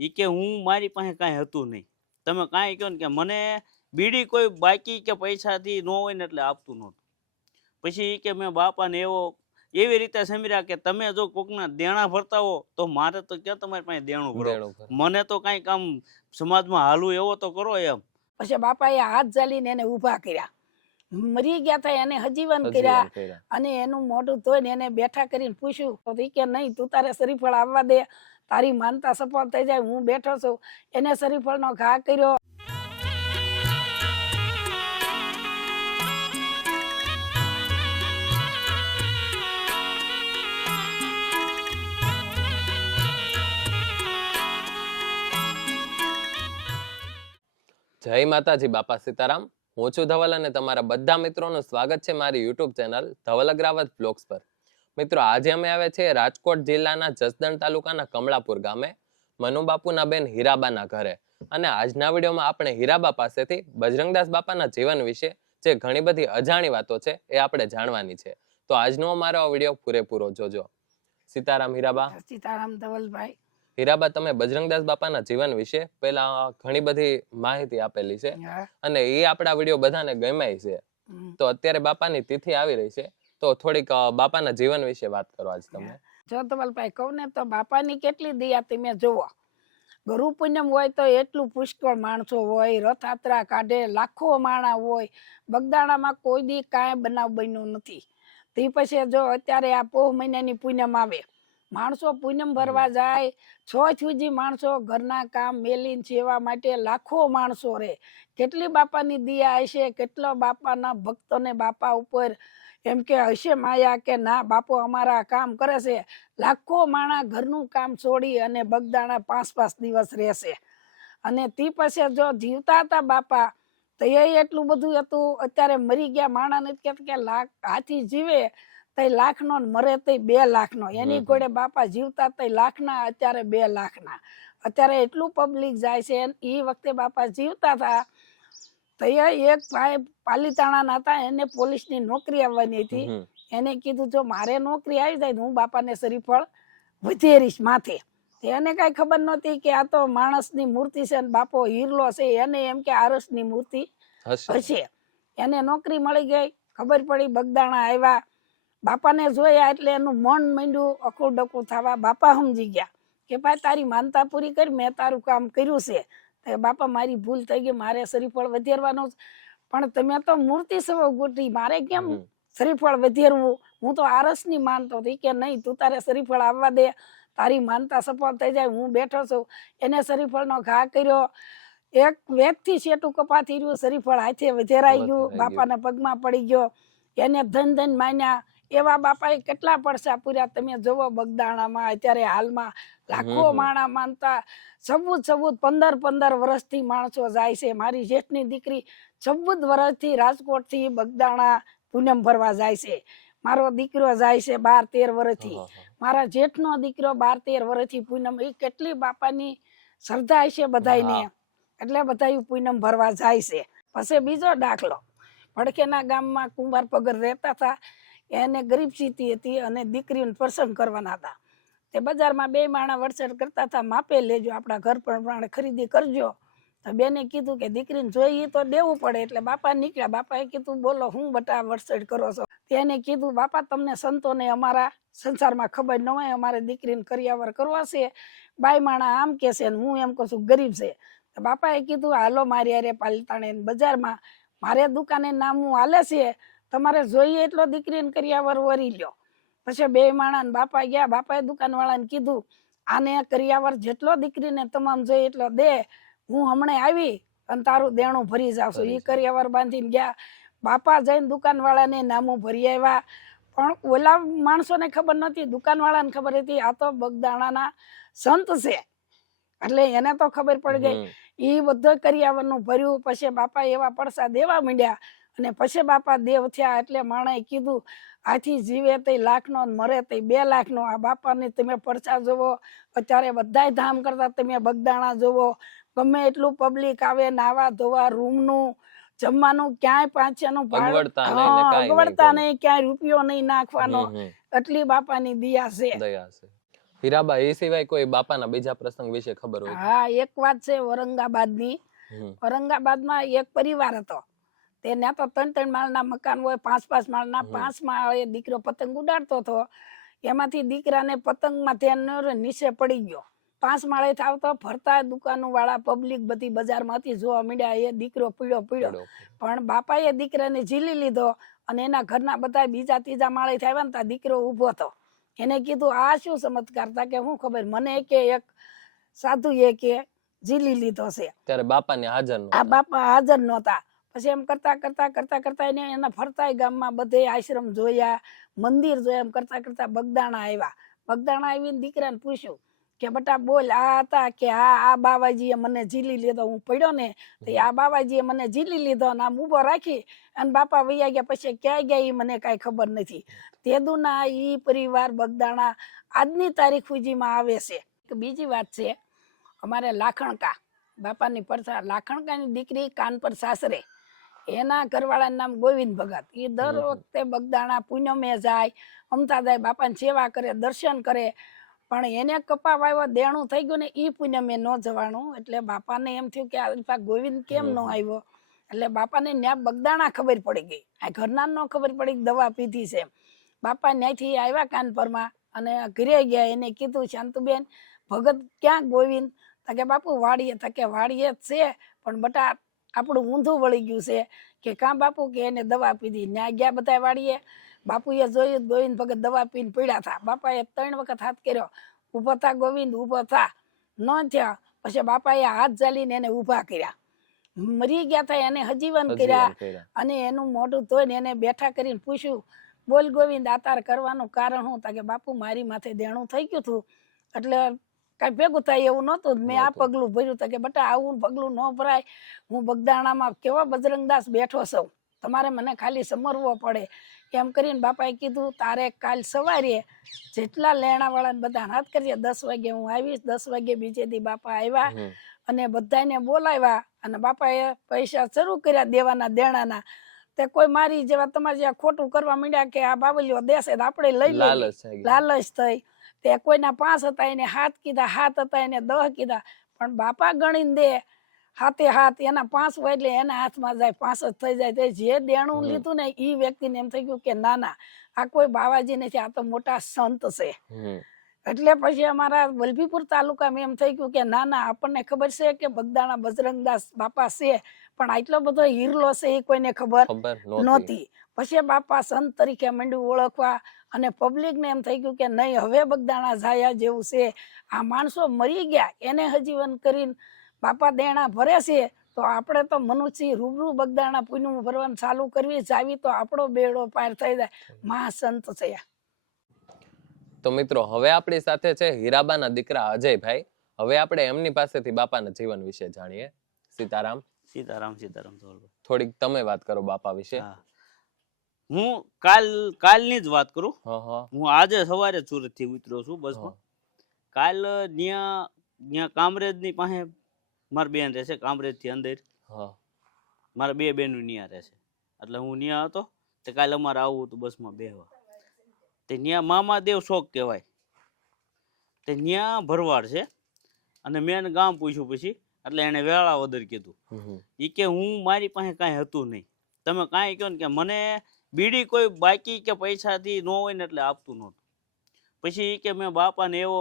એ કે હું મારી પાસે કાંઈ હતું નહીં. તમે કાંઈ કહો ને કે મને બીડી કોઈ બાકી કે પૈસાથી ન હોય ને એટલે આપતું નહોતું. પછી કે મેં બાપાને એવો એવી રીતે સમીરા કે તમે જો કોકના દેણા ભરતા હો તો મારે તો ક્યાં તમારી પાસે દેણું ભરો? મને તો કાંઈ કામ સમાજમાં હાલવું એવો તો કરો એમ. પછી બાપાએ હાથ ઝાલીને એને ઊભા કર્યા. મરી ગયા હતા એને હજીવન કર્યા. અને એનું મોઢું ધોઈને એને બેઠા કરીને પૂછ્યું તો કે નહીં તું તારે શરીફળ આવવા દે. તારી માનતા સફળ થઈ જાય હું બેઠો છું. એને શરીફળનો ઘા કર્યો. જય માતાજી બાપા સીતારામ. હું છું ધવલ અને તમારા બધા મિત્રોનું સ્વાગત છે મારી YouTube channel Dhaval Agravat blogs પર. મિત્રો, આજે અમે આવ્યા છીએ રાજકોટ જિલ્લાના જસદણ તાલુકાના કમળાપુર ગામે મનુબાપુના બેન હીરાબાના ઘરે. અને આજના વિડીયોમાં આપણે હીરાબા પાસેથી બજરંગદાસ બાપાના જીવન વિશે જે ઘણી બધી અજાણી વાતો છે એ આપણે જાણવાની છે. તો આજનો અમારો વીડિયો પૂરેપૂરો જોજો. સીતારામ હીરાબા. સીતારામ ધવલભાઈ. હીરાબા તમે બજરંગદાસ બાપાના જીવન વિશે પેલા ઘણી બધી માહિતી આપેલી છે અને એ આપણા વીડિયો બધાને ગમાય છે. તો અત્યારે બાપાની તિથિ આવી રહી છે. તો થોડીક બાપાના જીવન વિશે વાત કરો આજ તમે. જો ધવલભાઈ કહું ને તો બાપાની કેટલી દયા તમે જુઓ ગુરુ પૂનમ હોય તો એટલું પુષ્કળ માણસો હોય રથયાત્રા કાઢે લાખો માણા હોય. બગદાણામાં કોઈ દી કાંઈ બનાવ બન્યો નથી. તે પછી જો અત્યારે આ પોહ મહિનાની પૂનમ આવે માણસો પૂનમ ભરવા જાય છ સુધી માણસો ઘરના કામ મેલીન સેવા માટે લાખો માણસો રહે કેટલી બાપાની દયા હશે કેટલો બાપાના ભક્તોને બાપા ઉપર એમ કે હશે માયા કે ના બાપો અમારા કામ કરે છે. લાખો માણા ઘરનું કામ છોડી અને બગદાણા પાંચ પાંચ દિવસ રહેશે. અને તે પછી જો જીવતા હતા બાપા તો એ એટલું બધું હતું અત્યારે મરી ગયા. માણાને કે લાખ હાથી જીવે. તો લાખ નો મરે તો બે લાખ નો એની ઘોડે બાપા જીવતા તો લાખ ના અત્યારે બે લાખ ના અત્યારે એટલું પબ્લિક જાય છે એ વખતે બાપા જીવતા હતા તો એક ભાઈ પાલીતાણા હતા એને પોલીસની નોકરી આવવાની હતી. એને કીધું જો મારે નોકરી આવી જાય હું બાપાને શરીફળ વધેરીશ માથે. એને કઈ ખબર નહોતી કે આ તો માણસની મૂર્તિ છે ને બાપો હીરલો છે. એને એમ કે આરસની મૂર્તિ હશે. હશે. એને નોકરી મળી ગઈ. ખબર પડી બગદાણા આવ્યા. બાપાને જોયા એટલે એનું મન માંડ્યું અકું ડકું થવા. બાપા સમજી ગયા કે ભાઈ તારી માનતા પૂરી કરી મેં તારું કામ કર્યું છે. બાપા મારી ભૂલ થઈ ગઈ મારે શરીફળ વધેરવાનું. પણ તમે તો મૂર્તિ સવ ગોઠવી મારે કેમ શરીફળ વધેરવું? હું તો આરસની માનતો હતી કે નહીં તું તારે શરીફળ આવવા દે. તારી માનતા સફળ થઈ જાય હું બેઠો છું. એને શરીફળનો ઘા કર્યો. એક વેગથી શેટું કપાતી રહ્યું શરીફળ હાથે વધેરાઈ ગયું. બાપાના પગમાં પડી ગયો. એને ધન ધન માન્યા. એવા બાપાએ કેટલા પડસા પૂર્યા? તમે જોવો બગદાણામાં અત્યારે હાલમાં લાખો. માણા માનતા ચૌદ ચૌદ પંદર પંદર વર્ષથી માણસો જાય છે. મારી જેઠની દીકરી ચૌદ વર્ષથી રાજકોટથી બગદાણા પૂનમ ભરવા જાય છે. મારો દીકરો જાય છે બાર તેર વર્ષથી. મારા જેઠનો દીકરો બાર તેર વર્ષથી પૂનમ. એ કેટલી બાપાની શ્રદ્ધા છે બધાયને. એટલે બધા પૂનમ ભરવા જાય છે. પછી બીજો દાખલો. ભડકેના ગામમાં કુંભાર પગર રહેતા હતા. એને ગરીબ સ્થિતિ હતી અને દીકરીને પ્રસંગ કરવાના હતા. તે બજારમાં બે માણા વરસાદ કરતા હતા, માપે લેજો, આપણા ઘર પ્રમાણે ખરીદી કરજો. તો બેને કીધું કે દીકરીને જોઈએ તો દેવું પડે, એટલે બાપા નીકળ્યા. બાપાએ કીધું, બોલો, હું બટા વરસાદ કરો છો? તેને કીધું, બાપા, તમને સંતોને અમારા સંસારમાં ખબર ન હોય, અમારે દીકરીને કરિયાવર કરવા છે. બાઈ માણા આમ કે છે હું એમ કહું છું, ગરીબ છે. બાપાએ કીધું, હાલો, મારી અરે પાલતાણે બજારમાં. મારે દુકાને નામું હાલે છે. તમારે જોઈએ એટલો દીકરીને કરિયાવર વરી લ્યો. પછી બે માણા ને બાપા ગયા બાપાએ દુકાનવાળાને કીધું આને કરિયાવર જેટલો દીકરીને તમામ જોઈએ એટલો દે હું હમણાં આવી અને તારું દેણું ભરી જાવશું એ કરિયાવર બાંધીને ગયા. બાપા જઈને દુકાનવાળાને નામું ભરી આવ્યા. પણ ઓલા માણસોને ખબર નથી દુકાનવાળાને ખબર હતી આ તો બગદાણાના સંત છે. એટલે એને તો ખબર પડી ગઈ. એ બધો કરિયાવરનું ભર્યું. પછી બાપા એવા પડસા દેવા માંડ્યા. અને પછી બાપા દેવ થયા એટલે માણાએ કીધું આથી જીવે તે લાખનો મરે તે બે લાખનો. આ બાપાને તમે પરચા જોવો. અત્યારે બધાય ધામ કરતા તમે બગદાણા જોવો. ગમે એટલું પબ્લિક આવે નાવા ધોવા રૂમનું જમવાનું ક્યાંય પાંચનું અગવડતા નહીં ક્યાંય રૂપિયો નહીં નાખવાનો. એટલી બાપાની દિયા છે. દયા છે. હીરાબા એ સિવાય કોઈ બાપાના બીજા પ્રસંગ વિશે ખબર હોય હા એક વાત છે ઔરંગાબાદની. ઔરંગાબાદમાં એક પરિવાર હતો. તે ત્યાં તો ત્રણ ત્રણ માળના મકાન હોય પાંચ પાંચ માળના. પાંચ માળે દીકરો પતંગ ઉડાડતો હતો. એમાંથી દીકરાને પતંગમાં ધ્યાન ન રહ્યું, નીચે પડી ગયો. પાંચ માળે આવતો ફરતા દુકાનો વાળા પબ્લિક બધી બજારમાં હતી જોવા મળ્યા એ દીકરો પીળો પીળો. પણ બાપાએ દીકરાને ઝીલી લીધો અને એના ઘરના બધા બીજા ત્રીજા માળે આવ્યા ને ત્યાં દીકરો ઊભો હતો. એને કીધું આ શું ચમત્કાર તા કે હું ખબર? મને કે એક સાધુ એ કે ઝીલી લીધો છે. ત્યારે બાપાને હાજર આ બાપા હાજર નહોતા. પછી એમ કરતા કરતા કરતા કરતા એને એના ફરતાય ગામમાં બધે આશ્રમ જોયા, મંદિર જોયા, એમ કરતા કરતા બગદાણા આવ્યા બગદાણા આવીને દીકરાને પૂછ્યું કે, બટા બોલ, આ હતા કે આ આ બાવાજીએ મને ઝીલી લીધો? હું પડ્યો ને, તો આ બાવાજીએ મને ઝીલી લીધો અને આમ ઊભો રાખી અને બાપા વૈયા ગયા પછી ક્યાંય ગયા એ મને કાંઈ ખબર નથી. તેદુના એ પરિવાર બગદાણા આજની તારીખ સુધીમાં આવે છે. બીજી વાત છે, અમારે લાખણકા, બાપાની પરસા લાખણકાની દીકરી કાન પર સાસરે. એના ઘરવાળાનું નામ ગોવિંદ ભગત. એ દર વખતે બગદાણા પૂનમે જાય અમતા જાય બાપાની સેવા કરે દર્શન કરે. પણ એને કપા વાવ્યો દેણું થઈ ગયું ને એ પૂનમે ન જવાનું. એટલે બાપાને એમ થયું કે આ ગોવિંદ કેમ ન આવ્યો? એટલે બાપાને ન્યા બગદાણા ખબર પડી ગઈ. આ ઘરના ન ખબર પડી કે દવા પીધી છે એમ. બાપા ન્યાયથી આવ્યા કાનપરમાં અને ઘરે ગયા. એને કીધું શાંતુબેન ભગત ક્યાં ગોવિંદ? તકે બાપુ વાડીએ. તકે વાડીએ જ છે પણ બટા આપણું ઊંધું વળી ગયું છે કે કાં બાપુ કે એને દવા પીધી. ન્યા ગયા બધા વાળીએ બાપુએ જોયું ગોવિંદ ભગત દવા પીને પીડ્યા હતા બાપાએ ત્રણ વખત હાથ કર્યો. ઊભો થા ગોવિંદ ઊભો થા. ન થયા. પછી બાપાએ હાથ જાલીને એને ઊભા કર્યા. મરી ગયા હતા એને હજીવન કર્યા. અને એનું મોઢું ધોઈને એને બેઠા કરીને પૂછ્યું બોલ ગોવિંદ આતાર કરવાનું કારણ હું તા કે બાપુ મારી માથે દેણું થઈ ગયું હતું. એટલે કાંઈ ભેગું થાય એવું નહોતું. મેં આ પગલું ભર્યું. તા કે બટા આવું પગલું ન ભરાય. હું બગદાણામાં કેવા બજરંગદાસ બેઠો છું? તમારે મને ખાલી સમરવો પડે. એમ કરીને બાપાએ કીધું તારે કાલ સવારે જેટલા લેણાવાળાને બધા હાથ કરીએ દસ વાગે હું આવીશ દસ વાગે બીજે દી બાપા આવ્યા અને બધાને બોલાવ્યા અને બાપાએ પૈસા શરૂ કર્યા દેવાના દેણાના. તે કોઈ મારી જેવા તમારે જેવા ખોટું કરવા માંડ્યા કે આ બાબલીઓ દેશે આપણે લઈ. લાલચ થઈ. તે કોઈના પાંચ હતા એને હાથ કીધા હાથ હતા એને દહ કીધા. પણ બાપા ગણીને દે હાથે હાથ એના પાંચ હોય એટલે એના હાથમાં જાય પાંચ જ થઈ જાય. તે જે દેણું લીધું ને એ વ્યક્તિને એમ થઈ ગયું કે ના ના આ કોઈ બાવાજી નથી આ તો મોટા સંત છે. એટલે પછી અમારા વલભીપુર તાલુકામાં એમ થઈ ગયું કે ના ના આપણને ખબર છે કે બગદાણા બજરંગદાસ બાપા છે પણ આટલો બધો હીરલો છે એ કોઈને ખબર ખબર નહોતી. પછી બાપા સંત તરીકે માંડ્યું ઓળખવા અને પબ્લિક ને એમ થઈ ગયું કે નહીં હવે બગદાણા જાયા જેવું છે. આ માણસો મરી ગયા એને હજીવન કરીને બાપા દેણા ભરે છે. તો આપણે તો મનુષ્ય રૂબરૂ બગદાણા પૂનમ ભરવાનું ચાલુ કરવી જાવી તો આપણો બેડો પાર થઈ જાય. મહાસંત થયા. તો મિત્રો હવે આપણી સાથે છે હીરાબાના દીકરા અજયભાઈ. હવે આપણે એમની પાસેથી બાપાના જીવન વિશે જાણીએ. સીતારામ. સીતારામ સીતારામ થોડીક તમે વાત કરો બાપા વિશે. હા. કાલ કાલની જ વાત કરું. હા આજે સવારે સુરતથી ઉતર્યો છું બસમાં. કાલ ત્યાં ત્યાં કામરેજની પાસે મારી બેન રહેશે કામરેજથી અંદર મારા બે બેનો ત્યાં રહેશે. એટલે હું ત્યાં હતો તે કાલે અમારે આવવું હતું બસમાં બેહવા. તે ત્યાં મામાદેવ શોક કહેવાય. તે ત્યાં ભરવાડ છે. અને મેં એને ગામ પૂછ્યું પછી એટલે એને વેળાવદર કીધું. હમ હમ. કે હું મારી પાસે કાંઈ હતું નહીં. તમે કાંઈ કહો ને કે મને બીડી કોઈ બાકી કે પૈસાથી ન હોય ને એટલે આપતું નહોતું. પછી કે મેં બાપાને એવો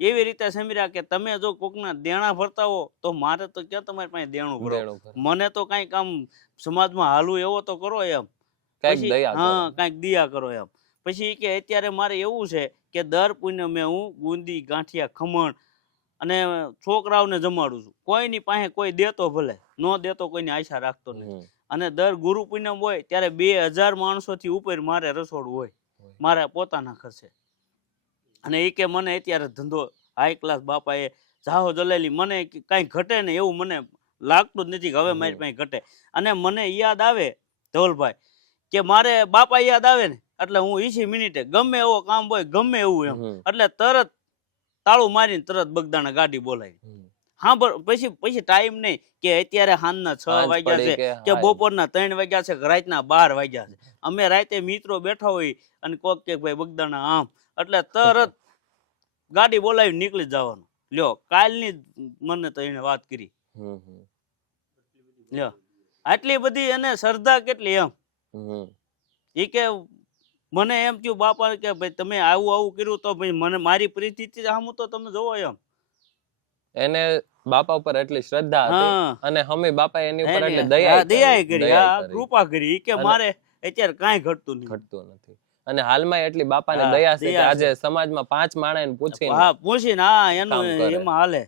એવી રીતે સમર્યા કે તમે જો કોકના દેણા ભરતા હો તો મારે તો ક્યાં તમારી પાસે દેણું ભરો? મને તો કાંઈ આમ સમાજમાં હાલું એવો તો કરો એમ. પછી હા કાંઈક દિયા કરો એમ. પછી કે અત્યારે મારે એવું છે કે દર પૂનમે હું બુંદી ગાંઠિયા ખમણ અને છોકરાઓને જમાડું છું. કોઈની પાસે કોઈ દેતો ભલે ન દેતો કોઈની આશા રાખતો નહીં. અને દર ગુરુ પૂનમ હોય ત્યારે બે હજાર માણસોથી ઉપર મારે રસોડું હોય. મારા પોતાના ખર્ચે અને એ કે મને અત્યારે ધંધો હાઈ ક્લાસ બાપાએ જાહો જલેલી મને કાંઈ ઘટે ને એવું મને લાગતું જ નથી કે હવે મારી. પાસે ઘટે અને મને યાદ આવે ધવલભાઈ કે મારે બાપા યાદ આવે ને એટલે હું ઈસી મિનિટે ગમે એવો કામ હોય ગમે એવું એમ એટલે તરત તાળું મારીને તરત બગદાણા ગાડી બોલાવી. હા પછી પછી ટાઈમ નહીં કે અત્યારે સાંજના છ વાગ્યા છે કે. બપોરના ત્રણ વાગ્યા છે કે રાતના બાર વાગ્યા છે. અમે રાતે મિત્રો બેઠા હોય અને કોક કે ભાઈ બગદાણા આમ એટલે તરત ગાડી બોલાવી નીકળી જવાનું. લ્યો કાલની મને તો એને વાત કરી. લ્યો આટલી બધી એને શ્રદ્ધા કેટલી એમ. એ કે મને એમ થયું બાપા કે ભાઈ તમે આવું આવું કર્યું તો ભાઈ મને મારી પરિસ્થિતિ સામું તો તમે જોવો એમ. એને બાપા ઉપર એટલી શ્રદ્ધા હતી અને હમે બાપા એની ઉપર એટલે દયા દયા કરી. કૃપા કરી કે મારે અત્યારે કાંઈ ઘટતું નથી. ઘટતું નથી. અને હાલમાં એટલી બાપાને દયા છે કે. આજે સમાજમાં પાંચ માણસને પૂછીને પૂછીને હા એનું એમાં હાલે.